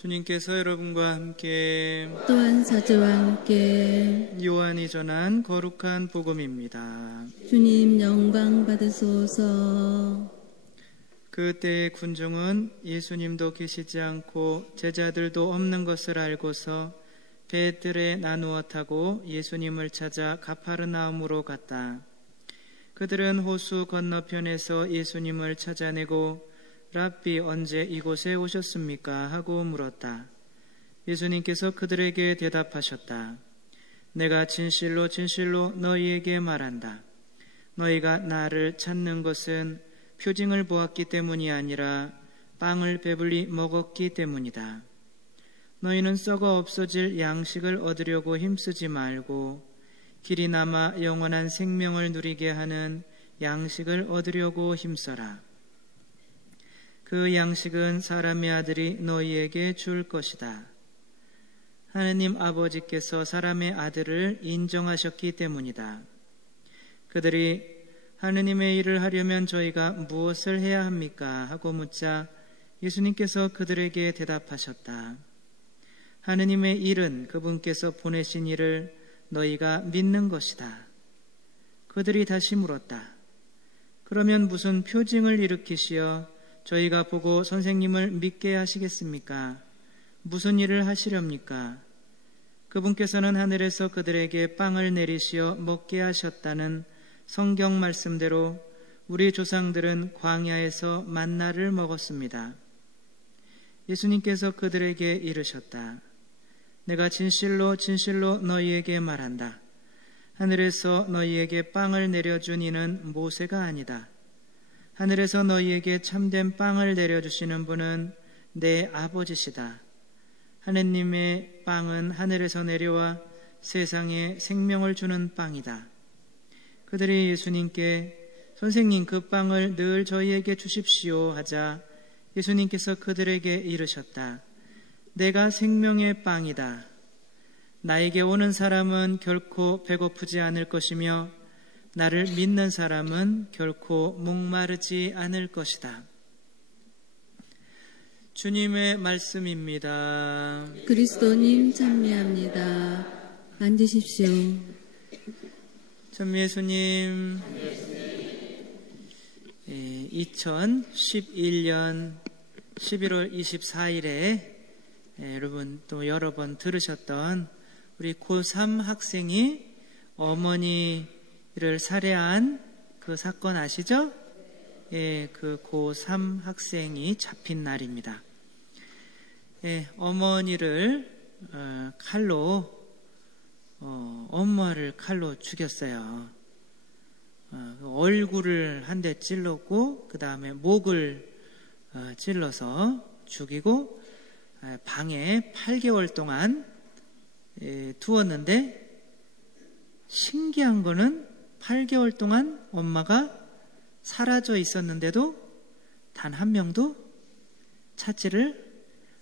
주님께서 여러분과 함께 또한 사제와 함께 요한이 전한 거룩한 복음입니다. 주님 영광 받으소서. 그때의 군중은 예수님도 계시지 않고 제자들도 없는 것을 알고서 배들에 나누어 타고 예수님을 찾아 가파르나움으로 갔다. 그들은 호수 건너편에서 예수님을 찾아내고 랍비 언제 이곳에 오셨습니까? 하고 물었다. 예수님께서 그들에게 대답하셨다. 내가 진실로 진실로 너희에게 말한다. 너희가 나를 찾는 것은 표징을 보았기 때문이 아니라 빵을 배불리 먹었기 때문이다. 너희는 썩어 없어질 양식을 얻으려고 힘쓰지 말고 길이 남아 영원한 생명을 누리게 하는 양식을 얻으려고 힘써라. 그 양식은 사람의 아들이 너희에게 줄 것이다. 하느님 아버지께서 사람의 아들을 인정하셨기 때문이다. 그들이 하느님의 일을 하려면 저희가 무엇을 해야 합니까? 하고 묻자 예수님께서 그들에게 대답하셨다. 하느님의 일은 그분께서 보내신 일을 너희가 믿는 것이다. 그들이 다시 물었다. 그러면 무슨 표징을 일으키시어 저희가 보고 선생님을 믿게 하시겠습니까? 무슨 일을 하시렵니까? 그분께서는 하늘에서 그들에게 빵을 내리시어 먹게 하셨다는 성경 말씀대로 우리 조상들은 광야에서 만나를 먹었습니다. 예수님께서 그들에게 이르셨다. 내가 진실로 진실로 너희에게 말한다. 하늘에서 너희에게 빵을 내려준 이는 모세가 아니다. 하늘에서 너희에게 참된 빵을 내려주시는 분은 내 아버지시다. 하느님의 빵은 하늘에서 내려와 세상에 생명을 주는 빵이다. 그들이 예수님께 선생님 그 빵을 늘 저희에게 주십시오 하자 예수님께서 그들에게 이르셨다. 내가 생명의 빵이다. 나에게 오는 사람은 결코 배고프지 않을 것이며 나를 믿는 사람은 결코 목마르지 않을 것이다. 주님의 말씀입니다. 그리스도님 찬미합니다. 앉으십시오. 찬미 예수님. 2011년 11월 24일에 여러분 또 여러 번 들으셨던 우리 고3 학생이 어머니를 살해한 그 사건 아시죠? 예, 그 고3 학생이 잡힌 날입니다. 예, 어머니를 엄마를 칼로 죽였어요. 얼굴을 한 대 찔렀고 그 다음에 목을 찔러서 죽이고 방에 8개월 동안 두었는데 신기한 거는 8개월 동안 엄마가 사라져 있었는데도 단 한 명도 찾지를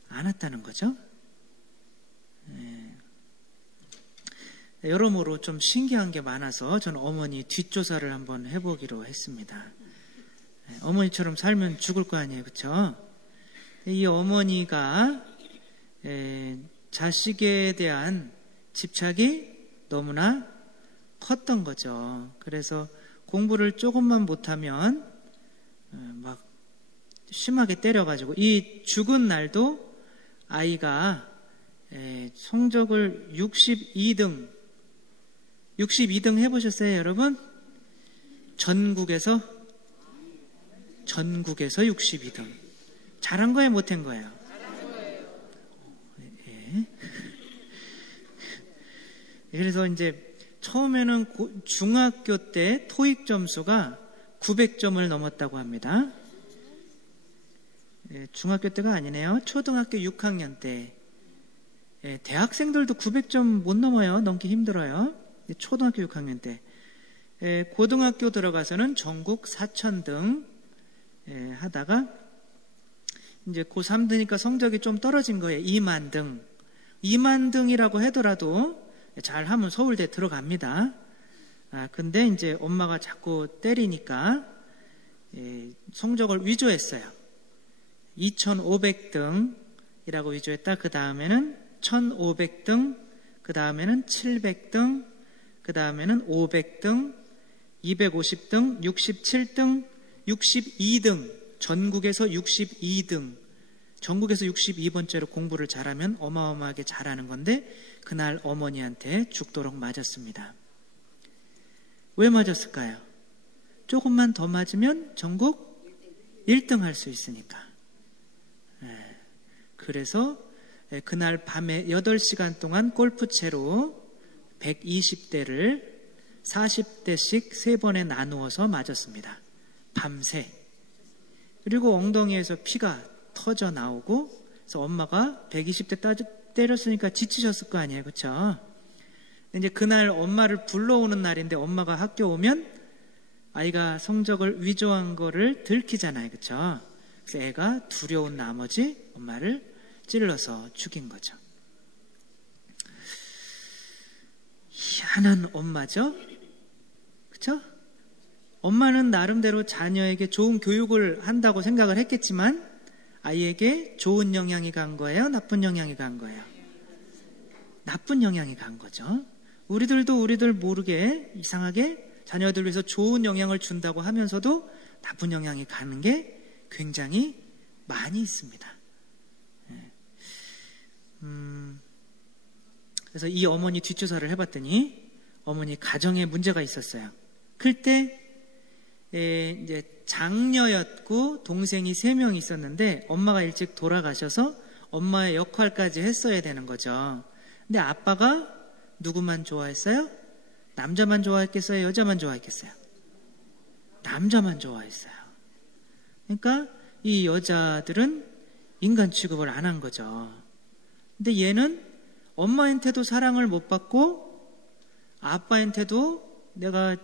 않았다는 거죠. 여러모로 좀 신기한 게 많아서 저는 어머니 뒷조사를 한번 해보기로 했습니다. 어머니처럼 살면 죽을 거 아니에요, 그렇죠? 이 어머니가 자식에 대한 집착이 너무나 컸던 거죠. 그래서 공부를 조금만 못하면 막 심하게 때려가지고 이 죽은 날도 아이가 성적을 62등 해보셨어요, 여러분? 전국에서 62등. 잘한 거예요, 못한 거예요? 그래서 이제 처음에는 중학교 때 토익 점수가 900점을 넘었다고 합니다. 중학교 때가 아니네요. 초등학교 6학년 때. 대학생들도 900점 못 넘어요. 넘기 힘들어요. 초등학교 6학년 때. 고등학교 들어가서는 전국 4,000등 하다가 이제 고3 되니까 성적이 좀 떨어진 거예요. 2만 등. 2만 등이라고 하더라도 잘하면 서울대 들어갑니다. 근데 이제 엄마가 자꾸 때리니까 성적을 위조했어요. 2,500등 이라고 위조했다. 그 다음에는 1500등, 그 다음에는 700등, 그 다음에는 500등, 250등, 67등, 62등, 전국에서 62등, 전국에서 62번째로 공부를 잘하면 어마어마하게 잘하는 건데 그날 어머니한테 죽도록 맞았습니다. 왜 맞았을까요? 조금만 더 맞으면 전국 1등 할 수 있으니까. 그래서 그날 밤에 8시간 동안 골프채로 120대를 40대씩 3번에 나누어서 맞았습니다. 밤새. 그리고 엉덩이에서 피가 터져 나오고, 그래서 엄마가 120대 때렸으니까 지치셨을 거 아니에요, 그렇죠? 이제 그날 엄마를 불러오는 날인데 엄마가 학교 오면 아이가 성적을 위조한 거를 들키잖아요, 그렇죠? 그래서 애가 두려운 나머지 엄마를 찔러서 죽인 거죠. 희한한 엄마죠, 그렇죠? 엄마는 나름대로 자녀에게 좋은 교육을 한다고 생각을 했겠지만 아이에게 좋은 영향이 간 거예요? 나쁜 영향이 간 거예요? 나쁜 영향이 간 거죠. 우리들도 우리들 모르게 이상하게 자녀들 위해서 좋은 영향을 준다고 하면서도 나쁜 영향이 가는 게 굉장히 많이 있습니다. 그래서 이 어머니 뒷조사를 해봤더니 어머니 가정에 문제가 있었어요. 클때 이제 장녀였고 동생이 3명 있었는데 엄마가 일찍 돌아가셔서 엄마의 역할까지 했어야 되는 거죠. 근데 아빠가 누구만 좋아했어요? 남자만 좋아했겠어요? 여자만 좋아했겠어요? 남자만 좋아했어요. 그러니까 이 여자들은 인간 취급을 안 한 거죠. 근데 얘는 엄마한테도 사랑을 못 받고 아빠한테도 내가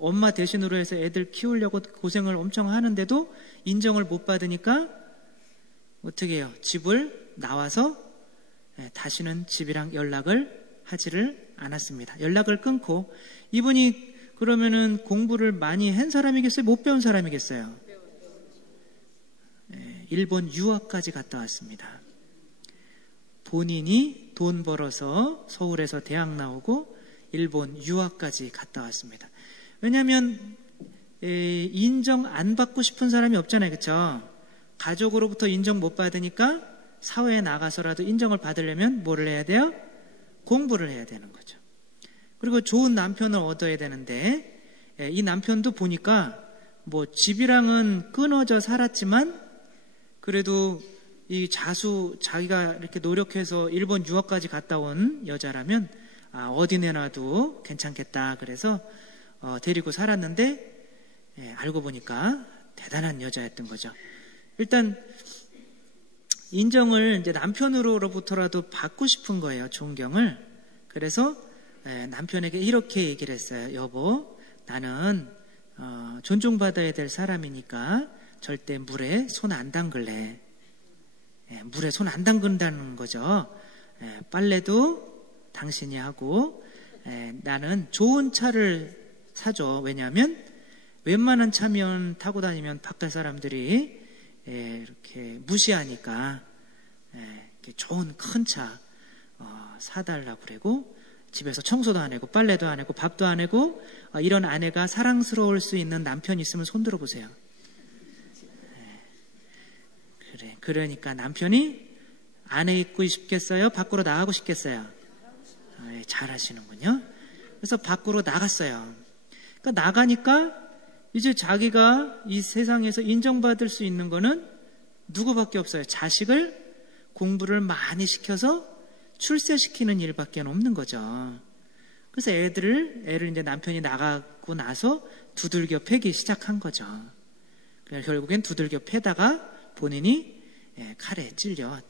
엄마 대신으로 해서 애들 키우려고 고생을 엄청 하는데도 인정을 못 받으니까 어떻게 해요? 집을 나와서 다시는 집이랑 연락을 하지를 않았습니다. 연락을 끊고, 이분이 그러면은 공부를 많이 한 사람이겠어요? 못 배운 사람이겠어요? 일본 유학까지 갔다 왔습니다. 본인이 돈 벌어서 서울에서 대학 나오고 일본 유학까지 갔다 왔습니다. 왜냐하면 인정 안 받고 싶은 사람이 없잖아요, 그렇죠? 가족으로부터 인정 못 받으니까 사회에 나가서라도 인정을 받으려면 뭐를 해야 돼요? 공부를 해야 되는 거죠. 그리고 좋은 남편을 얻어야 되는데 이 남편도 보니까 뭐 집이랑은 끊어져 살았지만 그래도 이 자기가 이렇게 노력해서 일본 유학까지 갔다 온 여자라면 어디 내놔도 괜찮겠다. 그래서 데리고 살았는데 알고 보니까 대단한 여자였던 거죠. 일단 인정을 이제 남편으로부터라도 받고 싶은 거예요, 존경을. 그래서 남편에게 이렇게 얘기를 했어요. 여보, 나는 존중받아야 될 사람이니까 절대 물에 손 안 담글래. 물에 손 안 담근다는 거죠. 빨래도 당신이 하고 나는 좋은 차를 사줘. 왜냐하면 웬만한 차면 타고 다니면 바깥 사람들이 이렇게 무시하니까 이렇게 좋은 큰 차 사달라고 그러고, 집에서 청소도 안 하고 빨래도 안 하고 밥도 안 하고 이런 아내가 사랑스러울 수 있는 남편이 있으면 손 들어보세요. 그러니까 남편이 안에 있고 싶겠어요? 밖으로 나가고 싶겠어요? 잘 하시는군요. 그래서 밖으로 나갔어요. 그러니까 나가니까 이제 자기가 이 세상에서 인정받을 수 있는 거는 누구밖에 없어요. 자식을 공부를 많이 시켜서 출세시키는 일밖에 없는 거죠. 그래서 애를 이제 남편이 나가고 나서 두들겨 패기 시작한 거죠. 그래서 결국엔 두들겨 패다가 본인이 칼에 찔려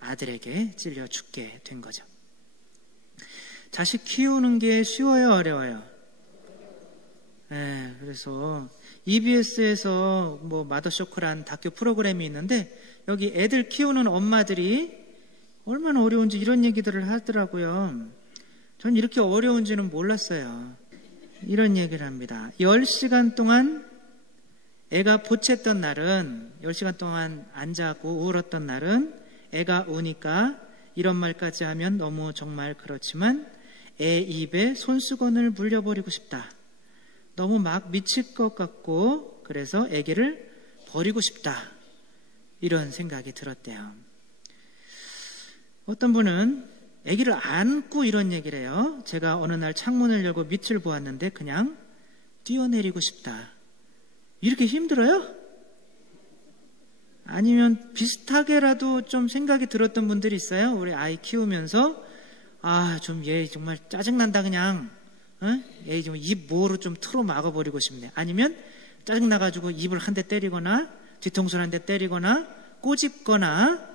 아들에게 찔려 죽게 된 거죠. 자식 키우는 게 쉬워요, 어려워요? 그래서 EBS에서 뭐 마더쇼크란 다큐 프로그램이 있는데 여기 애들 키우는 엄마들이 얼마나 어려운지 이런 얘기들을 하더라고요. 전 이렇게 어려운지는 몰랐어요. 이런 얘기를 합니다. 10시간 동안 애가 보챘던 날은, 10시간 동안 안 자고 울었던 날은 애가 우니까 이런 말까지 하면 너무 정말 그렇지만 애 입에 손수건을 물려버리고 싶다. 너무 막 미칠 것 같고 그래서 애기를 버리고 싶다. 이런 생각이 들었대요. 어떤 분은 애기를 안고 이런 얘기를 해요. 제가 어느 날 창문을 열고 밑을 보았는데 그냥 뛰어내리고 싶다. 이렇게 힘들어요? 아니면 비슷하게라도 좀 생각이 들었던 분들이 있어요? 우리 아이 키우면서 좀 얘 정말 짜증난다 그냥 얘 좀 입 모로 좀 틀어 막아버리고 싶네. 아니면 짜증나가지고 입을 한 대 때리거나 뒤통수를 한 대 때리거나 꼬집거나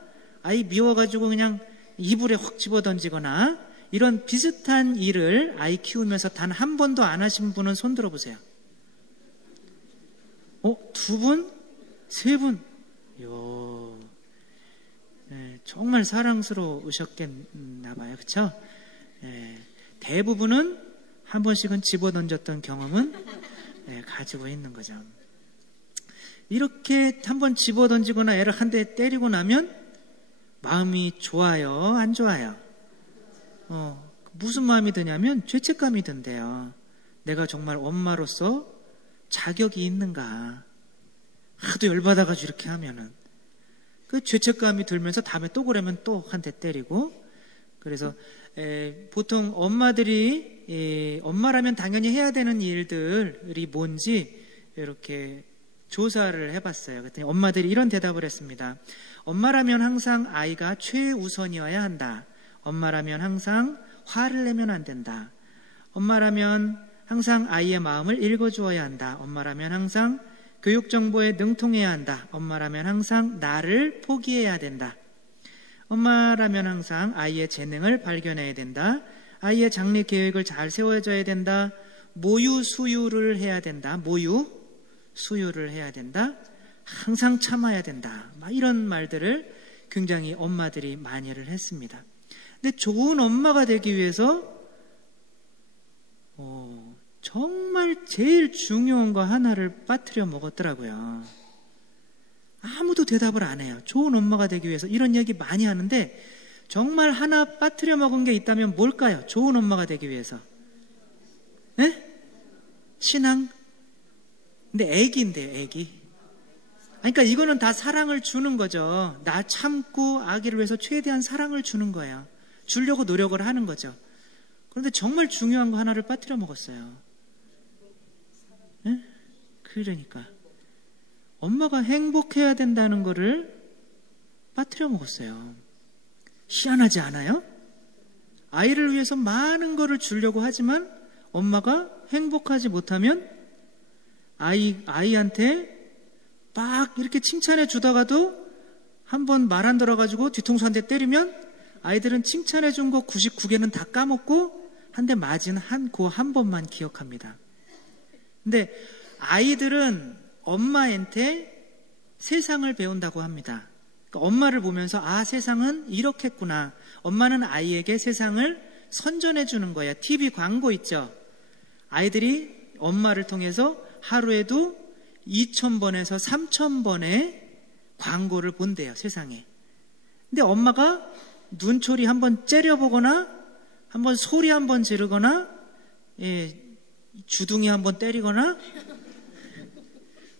아이 미워가지고 그냥 이불에 확 집어던지거나 이런 비슷한 일을 아이 키우면서 단 한 번도 안 하신 분은 손 들어보세요. 2분? 3분? 정말 사랑스러우셨겠나 봐요. 그렇죠? 대부분은 한 번씩은 집어던졌던 경험은 가지고 있는 거죠. 이렇게 한 번 집어던지거나 애를 한 대 때리고 나면 마음이 좋아요? 안 좋아요? 무슨 마음이 드냐면 죄책감이 든대요. 내가 정말 엄마로서 자격이 있는가? 하도 열받아가지고 이렇게 하면은 그 죄책감이 들면서 다음에 또 그러면 또 한 대 때리고. 그래서 보통 엄마들이 엄마라면 당연히 해야 되는 일들이 뭔지 이렇게 조사를 해봤어요. 그랬더니 엄마들이 이런 대답을 했습니다. 엄마라면 항상 아이가 최우선이어야 한다. 엄마라면 항상 화를 내면 안 된다. 엄마라면 항상 아이의 마음을 읽어주어야 한다. 엄마라면 항상 교육 정보에 능통해야 한다. 엄마라면 항상 나를 포기해야 된다. 엄마라면 항상 아이의 재능을 발견해야 된다. 아이의 장래 계획을 잘 세워줘야 된다. 모유 수유를 해야 된다. 모유 수유를 해야 된다. 항상 참아야 된다. 막 이런 말들을 굉장히 엄마들이 많이를 했습니다. 근데 좋은 엄마가 되기 위해서 정말 제일 중요한 거 하나를 빠뜨려 먹었더라고요. 아무도 대답을 안 해요. 좋은 엄마가 되기 위해서 이런 얘기 많이 하는데 정말 하나 빠뜨려 먹은 게 있다면 뭘까요? 좋은 엄마가 되기 위해서. 신앙? 근데 애기인데요, 애기. 그러니까 이거는 다 사랑을 주는 거죠. 나 참고 아기를 위해서 최대한 사랑을 주는 거예요. 주려고 노력을 하는 거죠. 그런데 정말 중요한 거 하나를 빠뜨려 먹었어요. 그러니까 엄마가 행복해야 된다는 거를 빠뜨려 먹었어요. 희한하지 않아요? 아이를 위해서 많은 거를 주려고 하지만 엄마가 행복하지 못하면 아이한테 막 이렇게 칭찬해 주다가도 한 번 말 안 들어가지고 뒤통수 한 대 때리면 아이들은 칭찬해 준 거 99개는 다 까먹고 한 대 맞은 한 번만 기억합니다. 근데 아이들은 엄마한테 세상을 배운다고 합니다. 그러니까 엄마를 보면서 세상은 이렇겠구나. 엄마는 아이에게 세상을 선전해 주는 거예요. TV 광고 있죠. 아이들이 엄마를 통해서 하루에도 2,000번에서 3,000번의 광고를 본대요, 세상에. 근데 엄마가 눈초리 한번 째려보거나 한번 소리 한번 지르거나 주둥이 한번 때리거나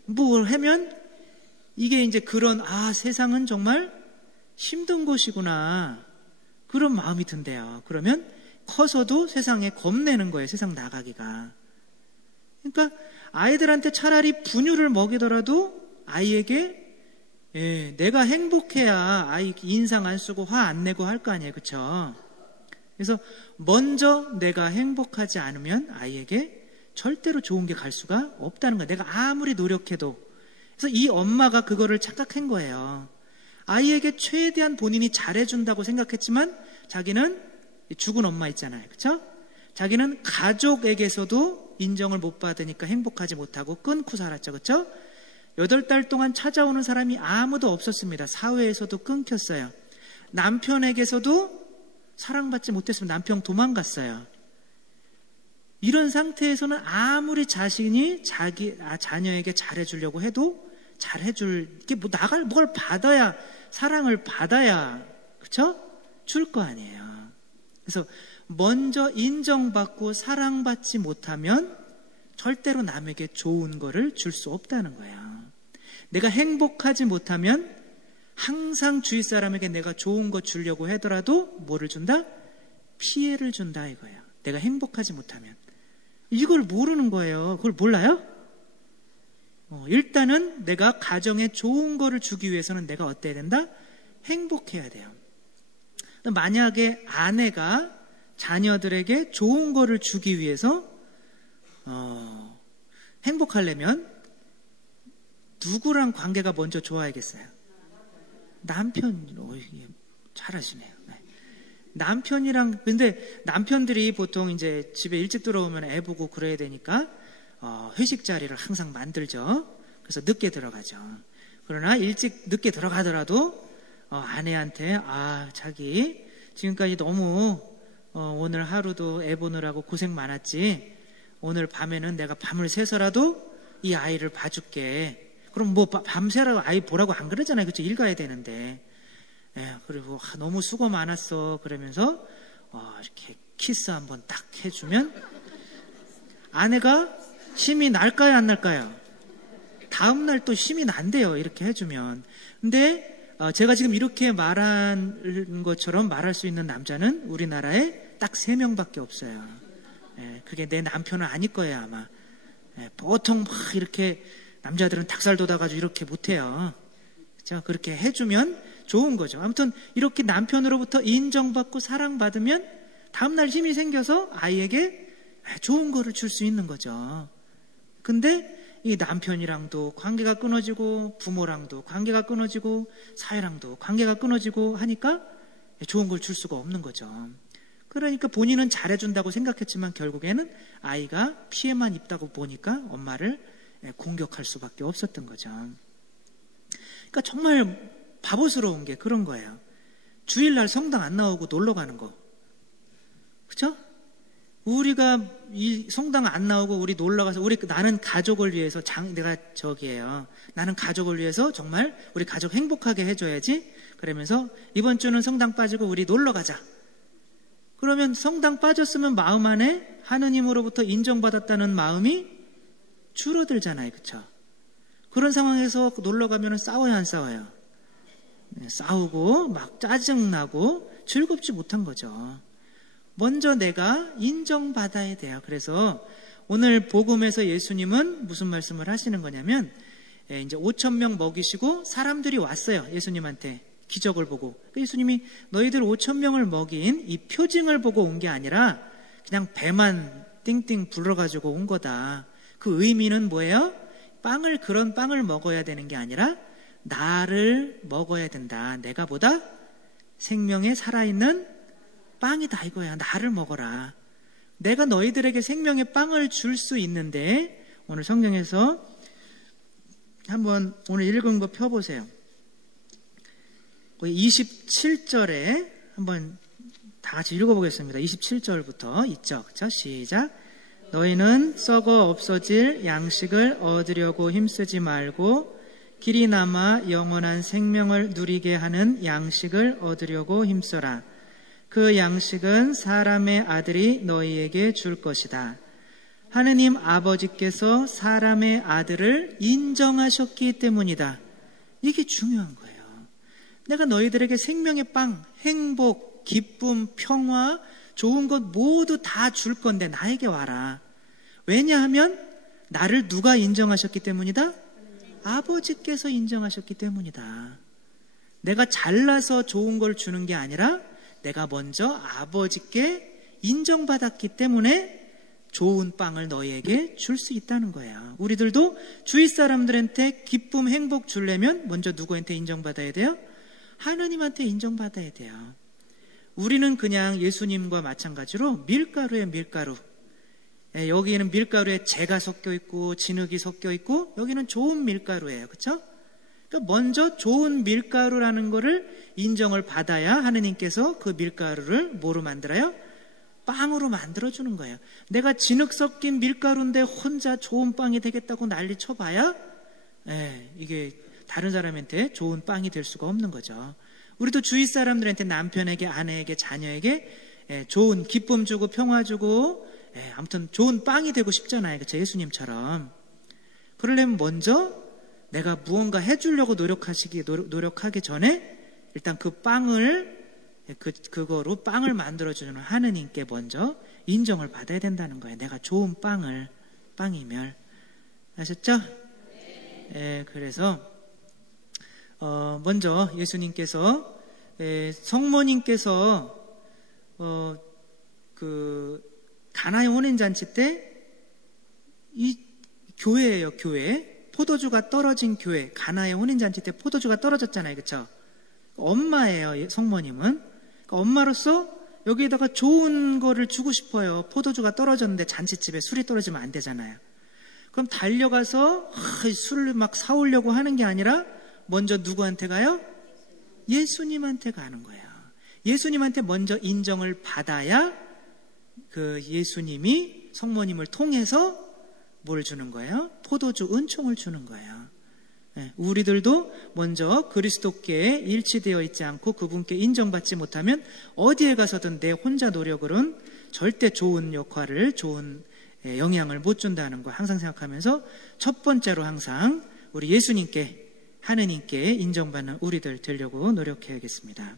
뭘 하면 이게 이제 그런 세상은 정말 힘든 곳이구나 그런 마음이 든대요. 그러면 커서도 세상에 겁내는 거예요. 세상 나가기가. 그러니까 아이들한테 차라리 분유를 먹이더라도 아이에게 내가 행복해야 아이 인상 안 쓰고 화 안 내고 할 거 아니에요. 그렇죠? 그래서 먼저 내가 행복하지 않으면 아이에게 절대로 좋은 게 갈 수가 없다는 거예요. 내가 아무리 노력해도. 그래서 이 엄마가 그거를 착각한 거예요. 아이에게 최대한 본인이 잘해준다고 생각했지만 자기는 죽은 엄마 있잖아요. 그렇죠? 자기는 가족에게서도 인정을 못 받으니까 행복하지 못하고 끊고 살았죠. 그렇죠? 8달 동안 찾아오는 사람이 아무도 없었습니다. 사회에서도 끊겼어요. 남편에게서도 사랑받지 못했으면 남편 도망갔어요. 이런 상태에서는 아무리 자신이 자녀에게 잘해주려고 해도 잘해줄 게 뭘 받아야 사랑을 받아야 그쵸? 줄 거 아니에요. 그래서 먼저 인정받고 사랑받지 못하면 절대로 남에게 좋은 거를 줄 수 없다는 거예요. 내가 행복하지 못하면 항상 주위 사람에게 내가 좋은 거 주려고 하더라도 뭐를 준다? 피해를 준다 이거예요. 내가 행복하지 못하면. 이걸 모르는 거예요. 그걸 몰라요? 일단은 내가 가정에 좋은 거를 주기 위해서는 내가 어때야 된다? 행복해야 돼요. 만약에 아내가 자녀들에게 좋은 거를 주기 위해서 행복하려면 누구랑 관계가 먼저 좋아야겠어요? 잘하시네요. 네. 남편이랑, 근데 남편들이 보통 이제 집에 일찍 들어오면 애 보고 그래야 되니까 회식 자리를 항상 만들죠. 그래서 늦게 들어가죠. 그러나 일찍 늦게 들어가더라도 아내한테 자기 지금까지 너무 오늘 하루도 애 보느라고 고생 많았지. 오늘 밤에는 내가 밤을 새서라도 이 아이를 봐줄게. 그럼 뭐 밤새라고 아이 보라고 안 그러잖아요. 그쵸? 일 가야 되는데. 그리고 너무 수고 많았어. 그러면서 이렇게 키스 한번 딱 해주면 아내가 힘이 날까요? 안 날까요? 다음날 또 힘이 난대요. 이렇게 해주면. 근데 제가 지금 이렇게 말한 것처럼 말할 수 있는 남자는 우리나라에 딱 3명밖에 없어요. 그게 내 남편은 아닐 거예요 아마. 보통 막 이렇게 남자들은 닭살 돋아가지고 이렇게 못해요. 그렇죠? 그렇게 해주면 좋은 거죠. 아무튼 이렇게 남편으로부터 인정받고 사랑받으면 다음날 힘이 생겨서 아이에게 좋은 거를 줄 수 있는 거죠. 근데 이 남편이랑도 관계가 끊어지고 부모랑도 관계가 끊어지고 사회랑도 관계가 끊어지고 하니까 좋은 걸 줄 수가 없는 거죠. 그러니까 본인은 잘해준다고 생각했지만 결국에는 아이가 피해만 입다고 보니까 엄마를 공격할 수밖에 없었던 거죠. 그러니까 정말 바보스러운 게 그런 거예요. 주일날 성당 안 나오고 놀러 가는 거. 그렇죠? 우리가 이 성당 안 나오고 우리 놀러 가서 나는 가족을 위해서 나는 가족을 위해서 정말 우리 가족 행복하게 해줘야지. 그러면서 이번 주는 성당 빠지고 우리 놀러 가자. 그러면 성당 빠졌으면 마음 안에 하느님으로부터 인정받았다는 마음이 줄어들잖아요. 그렇죠? 그런 상황에서 놀러 가면 싸워야 안 싸워요? 싸우고 막 짜증나고 즐겁지 못한 거죠. 먼저 내가 인정받아야 돼요. 그래서 오늘 복음에서 예수님은 무슨 말씀을 하시는 거냐면 이제 5,000명 먹이시고 사람들이 왔어요. 예수님한테 기적을 보고. 예수님이 너희들 5,000명을 먹인 이 표징을 보고 온 게 아니라 그냥 배만 띵띵 불러가지고 온 거다. 그 의미는 뭐예요? 그런 빵을 먹어야 되는 게 아니라 나를 먹어야 된다. 내가 보다 생명에 살아있는 빵이다 이거야. 나를 먹어라. 내가 너희들에게 생명의 빵을 줄 수 있는데 오늘 성경에서 한번 오늘 읽은 거 펴보세요. 27절에 한번 다 같이 읽어보겠습니다. 27절부터 있죠. 그렇죠? 시작. 너희는 썩어 없어질 양식을 얻으려고 힘쓰지 말고 길이 남아 영원한 생명을 누리게 하는 양식을 얻으려고 힘써라. 그 양식은 사람의 아들이 너희에게 줄 것이다. 하느님 아버지께서 사람의 아들을 인정하셨기 때문이다. 이게 중요한 거예요. 내가 너희들에게 생명의 빵, 행복, 기쁨, 평화, 좋은 것 모두 다 줄 건데 나에게 와라. 왜냐하면 나를 누가 인정하셨기 때문이다? 아버지께서 인정하셨기 때문이다. 내가 잘나서 좋은 걸 주는 게 아니라 내가 먼저 아버지께 인정받았기 때문에 좋은 빵을 너희에게 줄 수 있다는 거예요. 우리들도 주위 사람들한테 기쁨, 행복 주려면 먼저 누구한테 인정받아야 돼요? 하나님한테 인정받아야 돼요. 우리는 그냥 예수님과 마찬가지로 밀가루예요, 밀가루. 여기에는 밀가루에 재가 섞여 있고 진흙이 섞여 있고 여기는 좋은 밀가루예요. 그렇죠? 그러니까 먼저 좋은 밀가루라는 거를 인정을 받아야 하느님께서 그 밀가루를 뭐로 만들어요? 빵으로 만들어주는 거예요. 내가 진흙 섞인 밀가루인데 혼자 좋은 빵이 되겠다고 난리 쳐봐야 이게 다른 사람한테 좋은 빵이 될 수가 없는 거죠. 우리도 주위 사람들한테 남편에게, 아내에게, 자녀에게 좋은 기쁨 주고 평화 주고 아무튼 좋은 빵이 되고 싶잖아요. 그렇죠? 예수님처럼. 그러려면 먼저 내가 무언가 해주려고 노력하기 전에 일단 그 빵을 그거로 빵을 만들어주는 하느님께 먼저 인정을 받아야 된다는 거예요. 내가 좋은 빵이면. 아셨죠? 그래서 먼저 예수님께서 성모님께서 그 가나의 혼인잔치 때 이 교회예요. 교회. 포도주가 떨어진 교회. 가나의 혼인잔치 때 포도주가 떨어졌잖아요. 그렇죠? 엄마예요. 성모님은. 그러니까 엄마로서 여기에다가 좋은 거를 주고 싶어요. 포도주가 떨어졌는데 잔치집에 술이 떨어지면 안 되잖아요. 그럼 달려가서 술을 막 사오려고 하는 게 아니라 먼저 누구한테 가요? 예수님한테 가는 거예요. 예수님한테 먼저 인정을 받아야 그 예수님이 성모님을 통해서 뭘 주는 거예요? 포도주 은총을 주는 거예요. 우리들도 먼저 그리스도께 일치되어 있지 않고 그분께 인정받지 못하면 어디에 가서든 내 혼자 노력으로는 절대 좋은 역할을, 좋은 영향을 못 준다는 거 항상 생각하면서 첫 번째로 항상 우리 예수님께, 하느님께 인정받는 우리들 되려고 노력해야겠습니다.